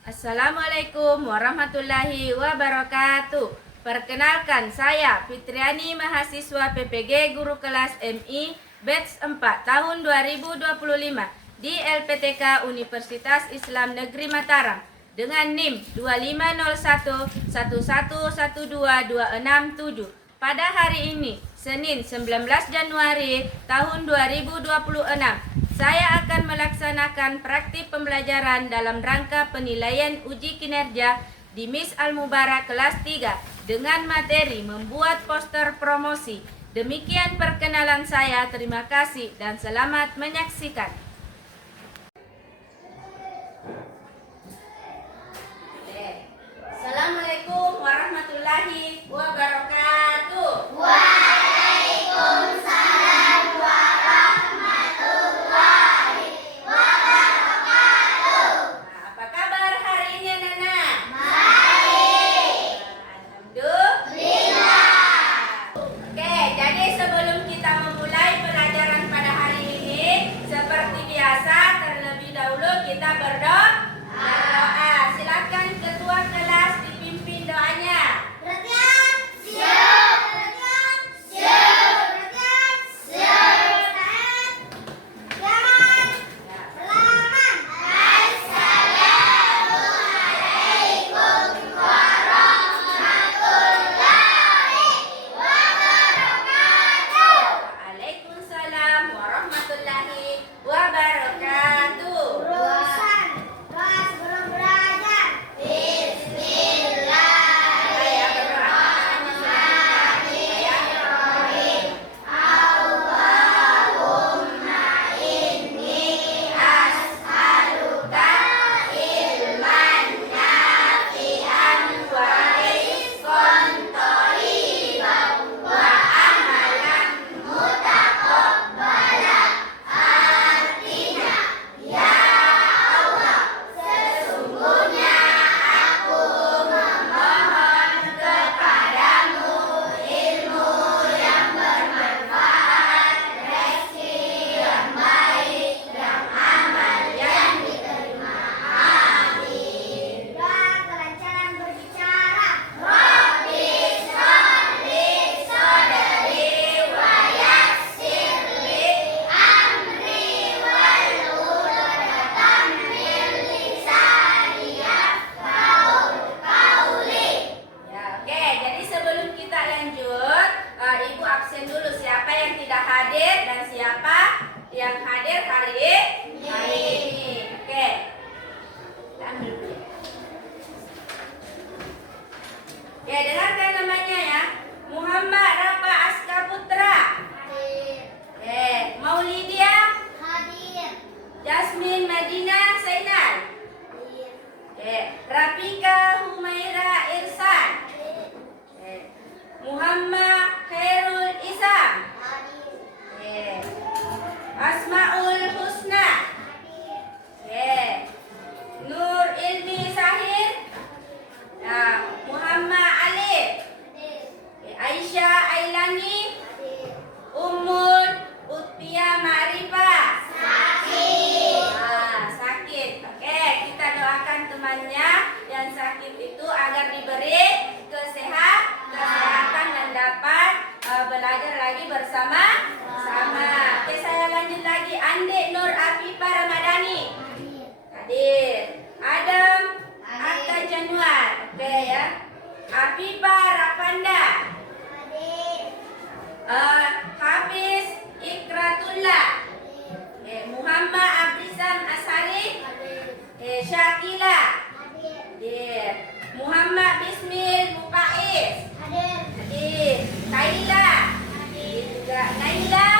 Assalamualaikum warahmatullahi wabarakatuh. Perkenalkan, saya Fitriani, mahasiswa PPG Guru Kelas MI Batch 4 tahun 2025 di LPTK Universitas Islam Negeri Mataram dengan NIM 250111122667. Pada hari ini, Senin 19 Januari tahun 2026, saya akan melaksanakan praktik pembelajaran dalam rangka penilaian uji kinerja di Miss Al-Mubarak kelas 3 dengan materi membuat poster promosi. Demikian perkenalan saya, terima kasih dan selamat menyaksikan. Assalamualaikum warahmatullahi wabarakatuh. Waalaikumsalam warahmatullahi wabarakatuh. Apa kabar hari ini, anak-anak? Baik. Alhamdulillah. Oke, jadi sebelum kita memulai pelajaran pada hari ini, seperti biasa, terlebih dahulu kita berdoa. Silakan ketua kelas dipimpin doanya. Perhatian, siap. Perhatian, siap. Perhatian, siap. Jangan. Selamat. Assalamualaikum warahmatullahi wabarakatuh. Waalaikumsalam warahmatullahi wabarakatuh. Urusan kelas belum belajar. Bismillahirrahmanirrahim. Allahumma inni as'aluka ilman nafi'an wa rizqan thayyiban wa amalan mutaqabbalan. Artinya, ya Allah, sesungguhnya aku memohon kepadamu ilmu yang bermanfaat, rezeki yang baik, dan amal yang diterima. Amin. Doa kelancaran berbicara. Rabbi sholli sodri wa yassirli amri wahlul 'uqdatam min lisani yafqahu qawli. Ya, oke. Jadi sebelum kita lanjut, Ibu absen dulu siapa yang tidak hadir dan siapa yang hadir hari ini. Oke. Kita ambil dulu ya. Oke, dengarkan namanya ya. Muhammad Rafa Aska Putra. Hadir. Maulidia Hadir. Jasmine Madina Zainal. Hadir. Rafika Humaira Irsan. Muhammad Khairul Isam. Hadir. Asmaul Husna. Nur Ilmi Sahir. Muhammad Alif. Aisyah Ailani. Hadir. Ummul Utbia Ma'rifah. Sakit. Sakit. Oke, kita doakan temannya yang sakit itu agar diberi kesehatan dan dapat belajar lagi bersama-sama. Oke, saya lanjut lagi. Ande Nur Afifah Ramadhani. Hadir. Adam Atta Januar. Oke ya. Afifah Rafanda. Hadir. Hafiz Ikratullah. Muhammad Abdisam Ashari. Hadir. Syakila. Hadir. Muhammad Bismil Mufaiz. Hadir. Kaila. Hadir. Juga Naila.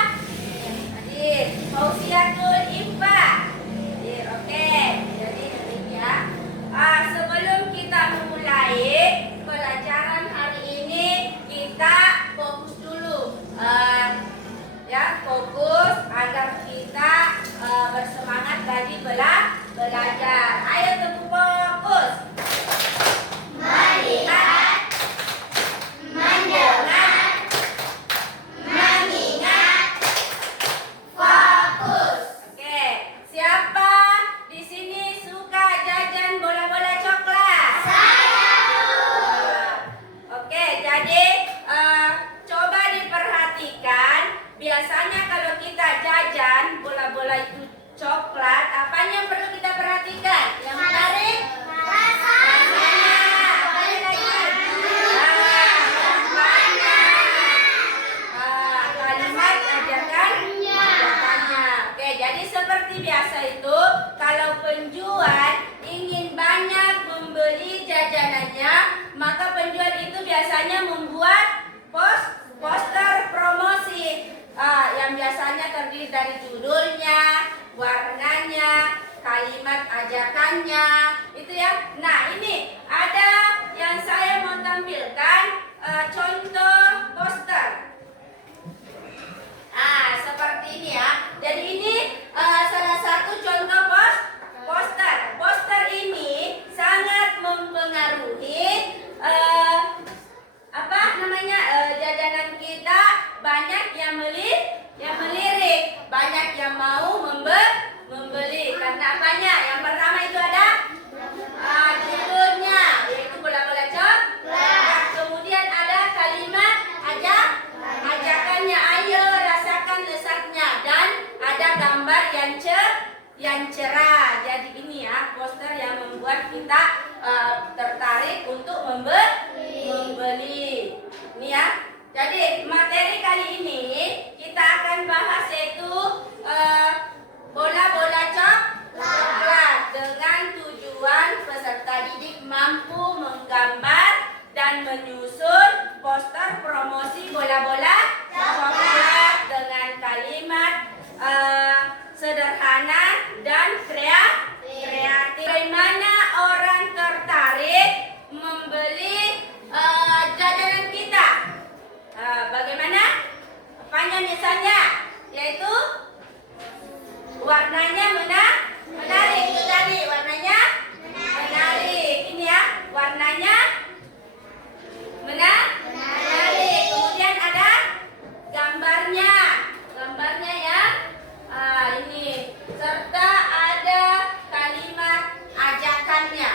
Hadir. Fauziatul Ifa. Hadir. Oke. Jadi demikian. Sebelum kita memulai pelajaran hari ini, kita fokus dulu. Fokus agar kita bersemangat lagi belajar. Ayo tepuk fokus. Melihat, mendengar, mengingat, fokus. Itu ya. Nah, ini ada yang saya mau tampilkan contoh poster. Seperti ini ya. Jadi ini salah satu contoh poster. Poster ini sangat mempengaruhi jajanan kita. Banyak yang melirik, banyak yang mau membeli. Karena apanya? Yang pertama itu ada judulnya, yaitu bola-bola coklat. Kemudian ada kalimat ajakannya, ayo rasakan lezatnya, dan ada gambar yang cerah. Jadi ini ya poster yang membuat kita tertarik untuk membeli. Ini ya. Jadi materi kali ini kita akan bahas yaitu bola-bola coklat dengan tujuan peserta didik mampu menggambar dan menyusun poster promosi bola-bola coklat dengan kalimat sederhana dan kreatif. Bagaimana orang tertarik membeli jajanan kita? Bagaimana? Apanya misalnya? Yaitu warnanya menarik. Itu tadi warnanya menarik. Ini ya warnanya menarik. Kemudian ada gambarnya ya. Ini serta ada kalimat ajakannya.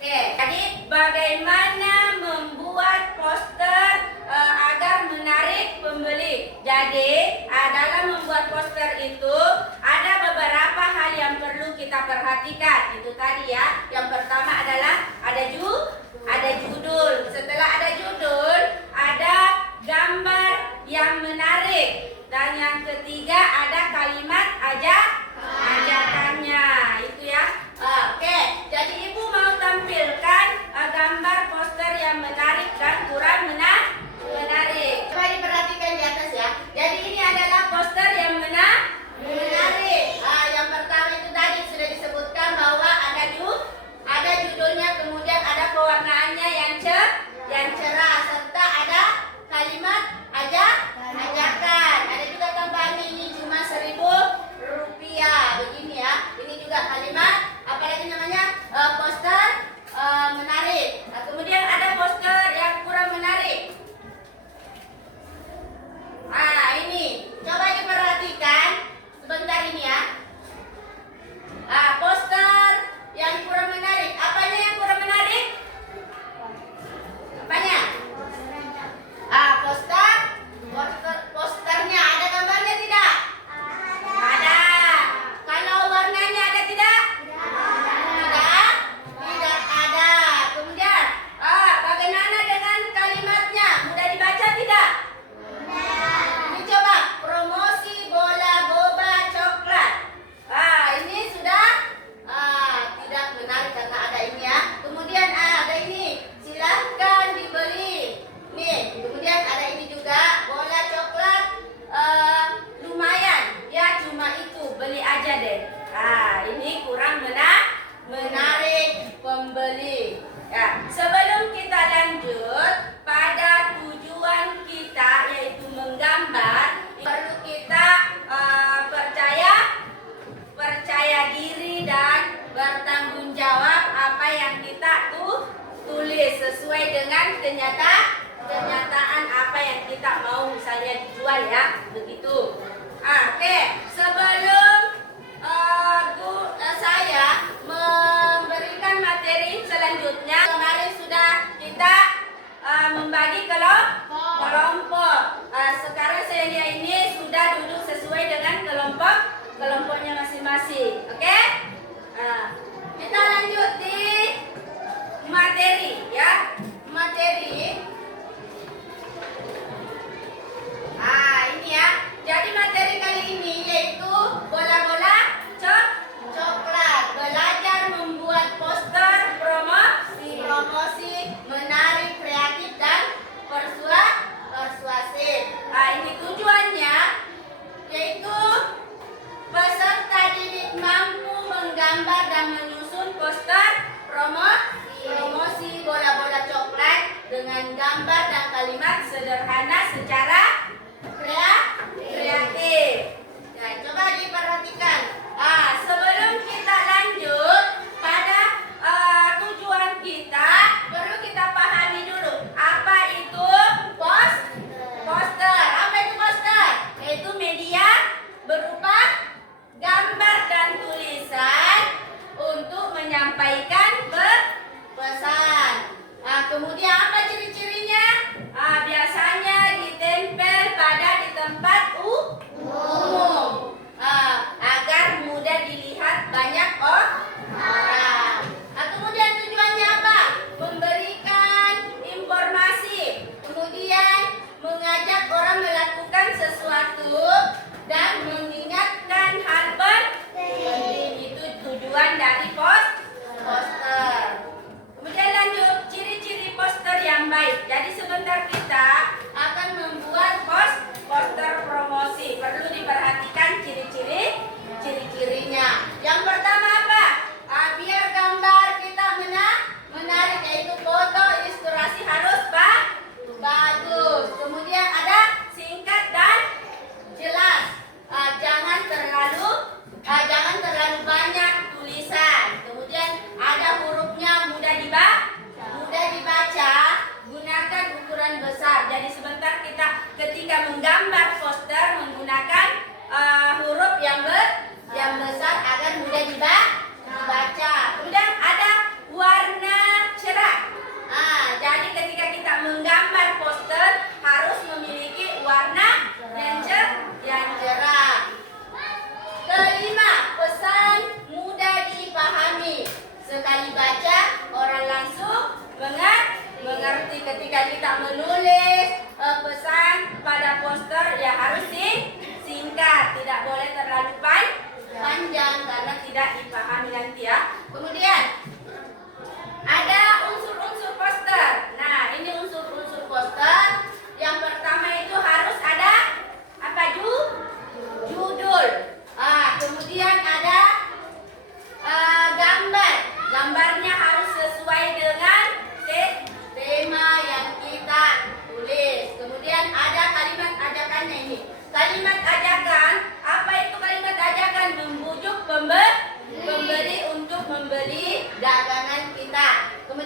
Oke, jadi bagaimana membuat poster agar menarik pembeli. Jadi dalam membuat poster itu ada beberapa hal yang perlu kita perhatikan. Itu tadi ya. Yang pertama adalah ada judul. Setelah ada judul, ada gambar yang menarik. Dan yang ketiga ada kalimat ajakannya. Itu ya. Oke, jadi ibu mau tampilkan gambar poster yang menarik dan kurang menarik. Coba diperhatikan di atas ya. Jadi ini adalah poster yang menarik. Yang pertama itu tadi sudah disebutkan bahwa ada judulnya, kemudian ada pewarnaannya yang cerah, serta ada kalimat ajakan. Ada juga tambahannya, ini cuma Rp1.000. Begini ya. Ini juga kalimat apalagi namanya poster menarik. Kemudian ada poster yang kurang menarik. Ini coba diperhatikan sebentar ini ya. Poster yang kurang menarik. Apanya yang kurang menarik? Apanya? Posternya ada gambarnya tidak? Ada. Kalau warnanya ada tidak? Tidak ada. Kemudian bagaimana dengan kalimatnya? Mudah dibaca tidak? Ini coba promosi bola boba coklat. Ini sudah tidak menarik karena ada ini ya. Kemudian ada ini, silahkan dibeli. Nih, kemudian ada ini juga bola coklat lumayan. Ya cuma itu, beli aja deh. Ini kurang menarik pembeli. Ya, sebelum kita lanjut pada tujuan kita yaitu menggambar, perlu kita percaya diri dan bertanggung jawab apa yang kita tulis sesuai dengan kenyataan apa yang kita mau misalnya dijual ya, begitu. Oke, sebelum saya memberikan materi selanjutnya, kemarin sudah kita membagi kelompok. Sekarang saya ini sudah duduk sesuai dengan kelompoknya masing-masing. Oke? Kita lanjut di materi ya. Ini ya. Jadi materi kali ini yaitu bola-bola coklat. Belajar membuat poster promosi menarik, kreatif dan persuasif. Ini tujuannya yaitu peserta didik mampu menggambar dan menyusun poster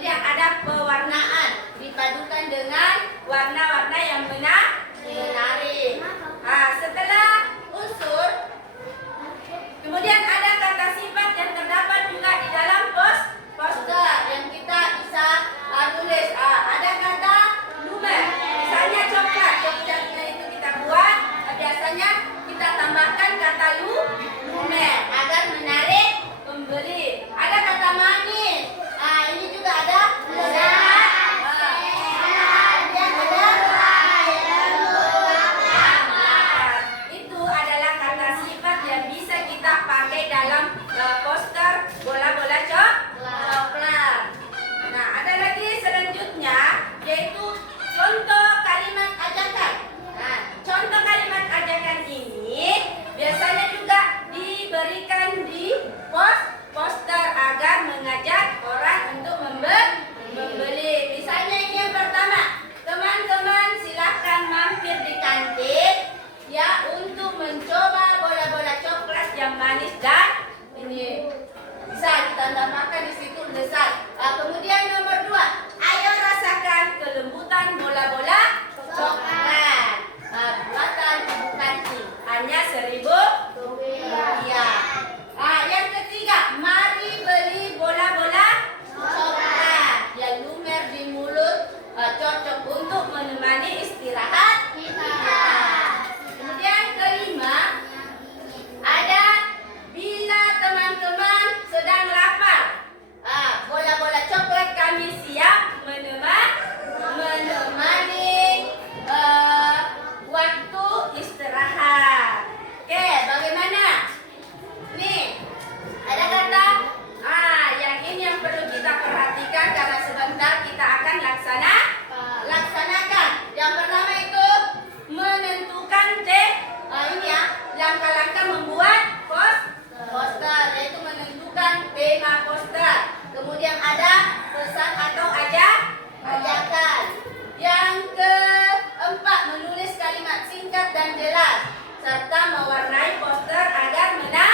Kemudian ada pewarnaan, dipadukan dengan warna-warna yang menarik. Setelah unsur, kemudian ada kata sifat yang terdapat juga di dalam poster yang kita bisa tulis. Ada kata lumer, misalnya coklat. Coklatnya itu kita buat, biasanya kita tambahkan kata lumer agar menarik pembeli. Ada kata manis. Ini juga ada lezat. Itu adalah kata sifat yang bisa kita pakai dalam poster bola-bola coklat. Nah, ada lagi selanjutnya yaitu contoh kalimat ajakan. Nah, contoh kalimat ajakan ini biasanya juga diberikan di poster agar mengajak orang untuk membeli. Misalnya ini yang pertama, teman-teman silahkan mampir di kantin ya untuk mencoba bola-bola coklat yang manis dan ini bisa ditambahkan di situ lezat. Kemudian nomor 2, ayo rasakan kelembutan bola-bola coklat buatan ibu kantin, hanya 1.000 rupiah. Yang ketiga, mari beli bola-bola coklat yang lumer di mulut, cocok untuk menemani istirahat kita. Kemudian kelima, ada bila teman-teman sedang lapar, bola-bola coklat kami siap menemani waktu istirahat. Oke, bagaimana? Nih, ada kata yang ini yang perlu kita perhatikan karena sebentar kita akan laksanakan. Yang pertama itu menentukan ini ya, langkah-langkah membuat poster, yaitu menentukan tema poster. Kemudian ada pesan atau ajakan. Yang keempat, menulis kalimat singkat dan jelas serta mewarnai poster agar menarik.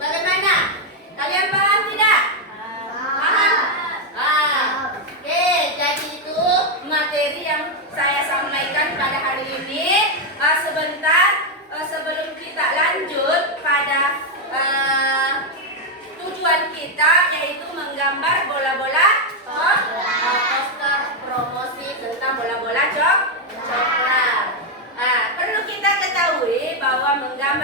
Bagaimana? Kalian paham tidak? Paham? Oke, jadi itu materi yang saya sampaikan pada hari ini. Sebentar sebelum kita lanjut pada tujuan kita, yaitu menggambar bola-bola poster promosi tentang bola-bola coklat. Perlu kita ketahui bahwa menggambar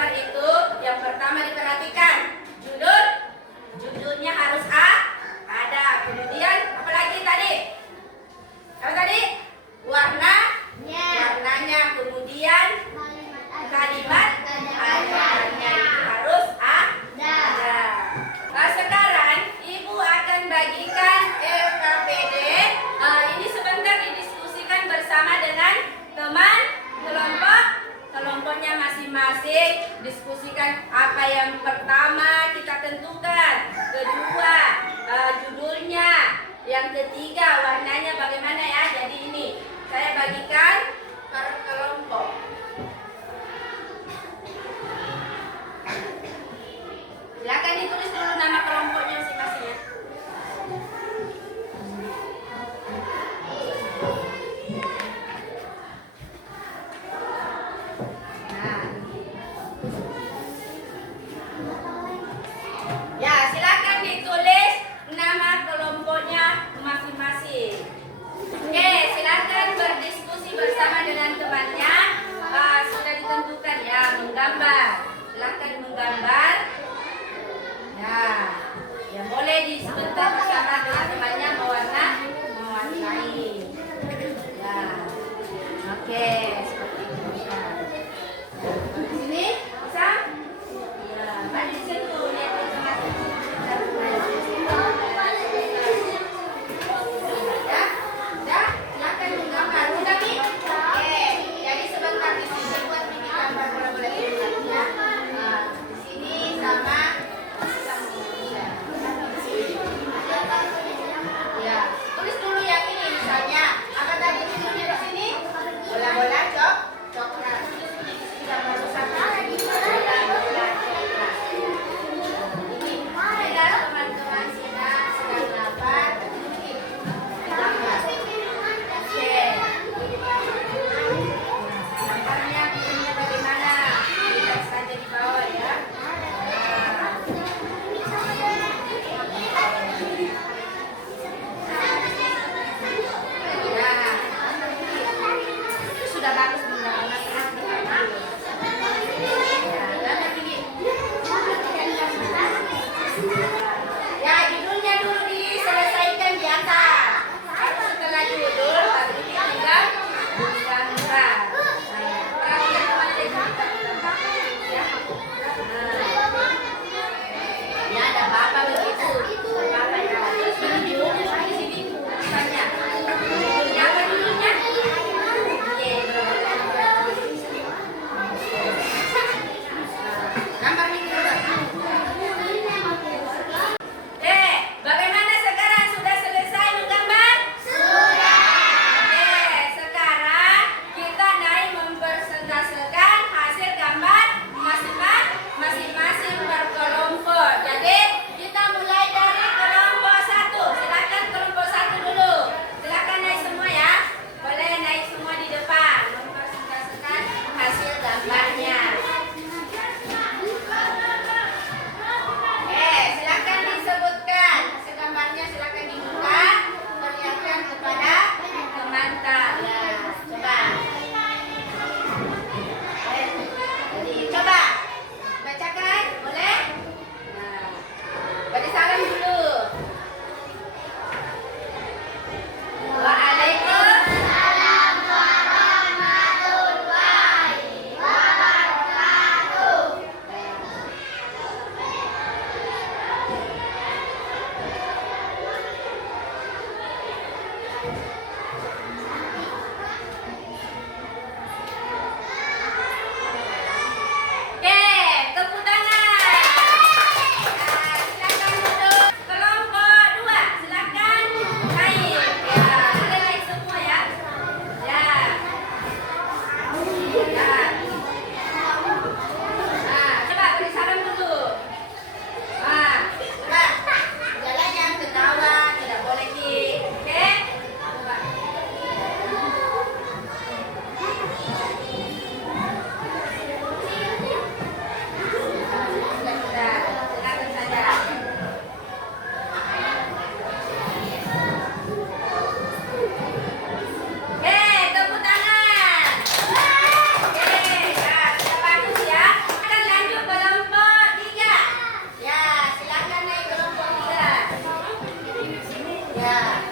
Ya.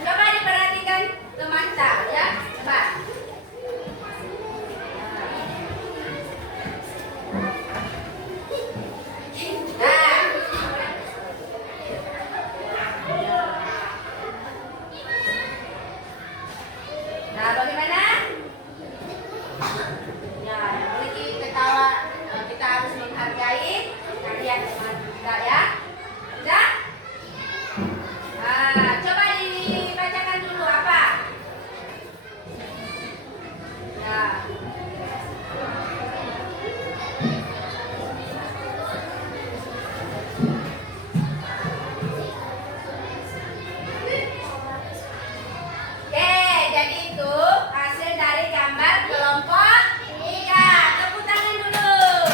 Coba diperhatikan ke mata ya. Coba. Nah, bagaimana? Ya, memiliki ketawa. Kita harus menghargai karya teman kita ya. Sudah? Nah, coba dibacakan dulu apa? Ya. Oke, jadi itu hasil dari gambar kelompok 3. Tepuk tangan dulu.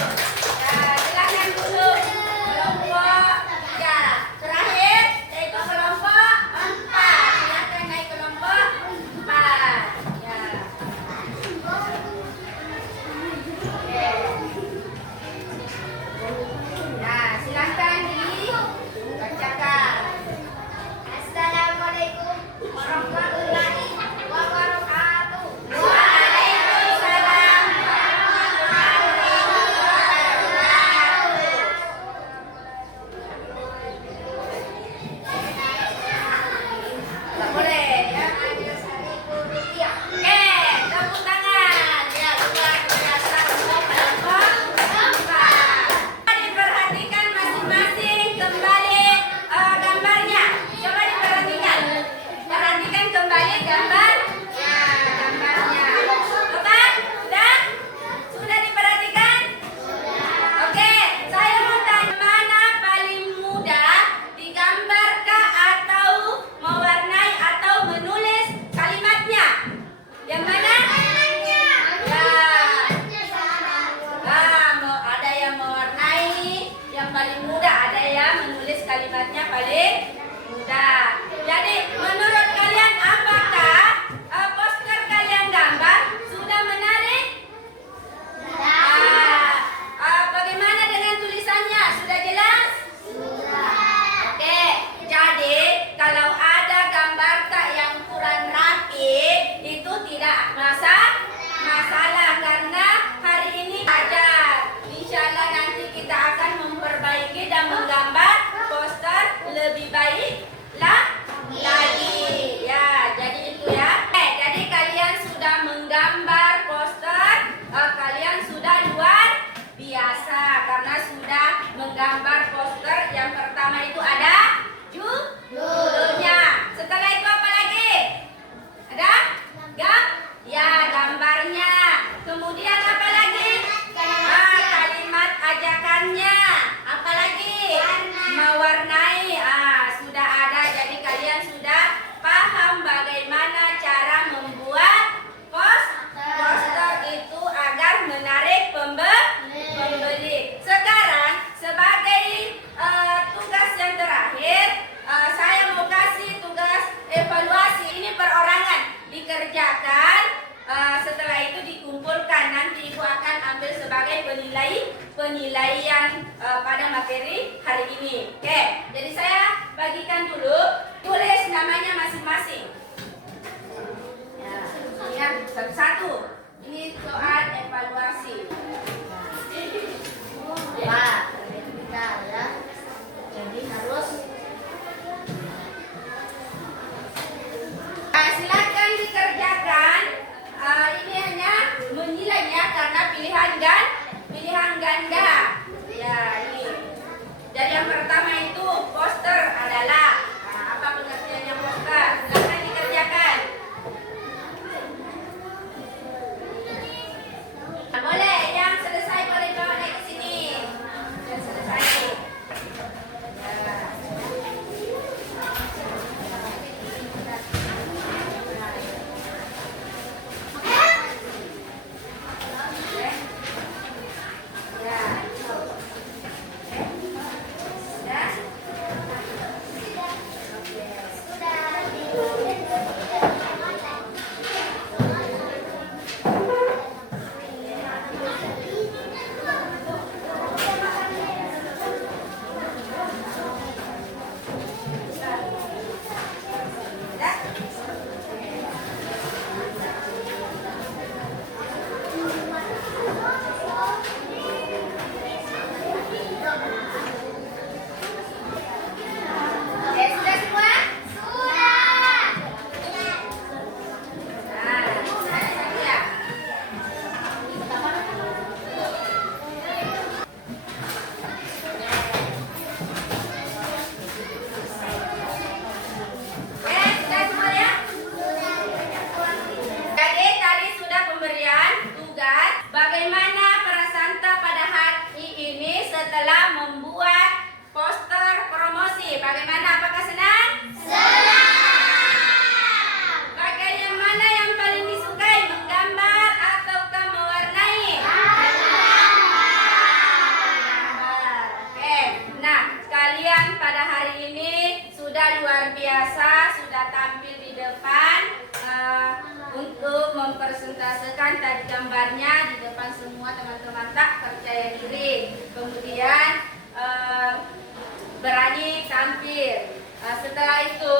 Nah, silakan dulu kelompok 3. Terakhir yaitu kelompok 4. Silakan naik kelompok 4. Ya. Oke. Nah, silakan dibacakan. Assalamualaikum warahmatullahi wabarakatuh. Waalaikumsalam Nggak boleh ya. Oke, tepuk tangan. Ya, luar biasa untuk kelompok 4. Diperhatikan masing-masing kembali gambarnya. Coba diperhatikan. Perhatikan kembali gambar. Ya, gambarnya. Coba, sudah? Sudah diperhatikan? Oke, saya mau tanya mana paling mudah digambarkan atau mewarnai atau menulis kalimatnya? Yang mana? Ya. Ada yang mewarnai, yang paling mudah, ada yang menulis kalimatnya paling mudah. Jadi, menurut kalian apakah poster kalian gambar sudah menarik? Bagaimana dengan tulisannya? Sudah jelas? Oke, jadi kalau ada gambar tak yang kurang rapi, itu tidak masalah karena hari ini ajar. Insya Allah nanti kita akan memperbaiki dan menggambar poster lebih baik lagi. Ya, jadi itu ya. Jadi kalian sudah menggambar poster, kalian sudah luar biasa karena sudah menggambar poster. Yang pertama itu ada judulnya. Setelah itu apa lagi? Ada gambarnya. Kemudian apa lagi? Kalimat ajakannya. Apa lagi? Mewarnai. Sudah ada. Jadi kalian sudah paham bagaimana cara membuat poster itu agar menarik pembeli. Sekarang sebagai tugas yang terakhir, saya mau kasih tugas evaluasi. Ini perorangan dikerjakan. Setelah itu dikumpulkan. Nanti Ibu akan ambil sebagai penilaian pada materi hari ini. Oke, jadi saya bagikan dulu. Tulis namanya masing-masing. Ya, lihat satu-satu. Ini soal evaluasi. Pak, kita ya. Jadi harus Silakan dikerjakan. Ini hanya menilainya karena pilihan ganda. Ya, ini. Jadi yang pertama itu poster adalah apa pengertiannya poster? Silakan dikerjakan. Boleh, yang selesai boleh bawa naik ke sini. Yang selesai. Ya. Ya. biasa sudah tampil di depan untuk mempresentasekan tadi gambarnya di depan semua teman-teman, tak percaya diri. Kemudian berani tampil. Setelah itu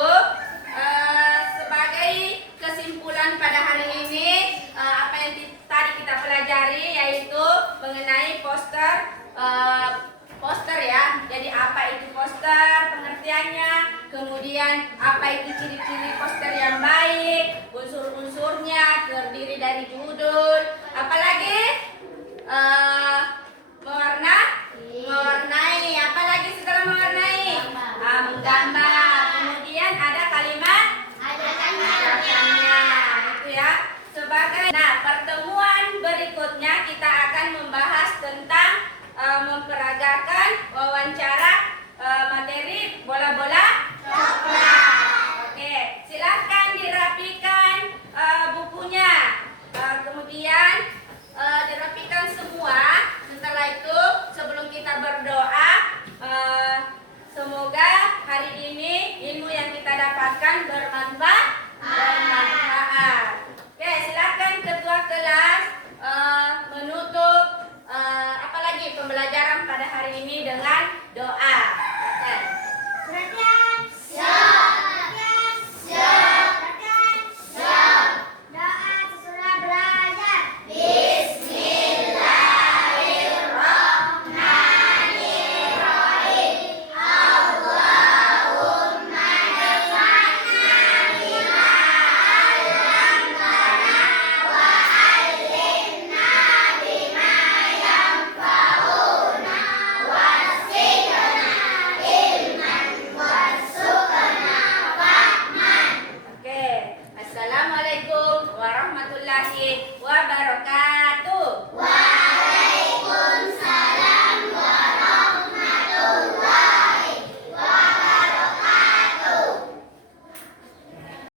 sebagai kesimpulan pada hari ini apa yang tadi kita pelajari yaitu mengenai poster ya. Jadi apa itu poster, pengertiannya, kemudian apa itu ciri-ciri poster yang baik, unsur-unsurnya, terdiri dari judul, apalagi mewarnai, apalagi setelah mewarnai, menggambar. Kemudian ada kalimat ajakannya, itu ya. Pertemuan berikutnya kita akan membahas tentang memperagakan wawancara materi bola-bola coklat. Oke, silahkan dirapikan bukunya, kemudian dirapikan semua. Setelah itu sebelum kita berdoa, semoga hari ini ilmu yang kita dapatkan bermanfaat. Oke, silakan ketua kelas menutup apalagi pembelajaran pada hari ini dengan doa. Perhatian. Siap. Perhatian. Siap. Perhatian. Siap. Doa sesudah belajar. Bismillahirrahmanirrahim. Allahumma nafa'na bima 'allamtana wa 'allimna bima yanfa'una wazidna ilman warzuqna fahman. Oke, assalamualaikum warahmatullahi wabarakatuh.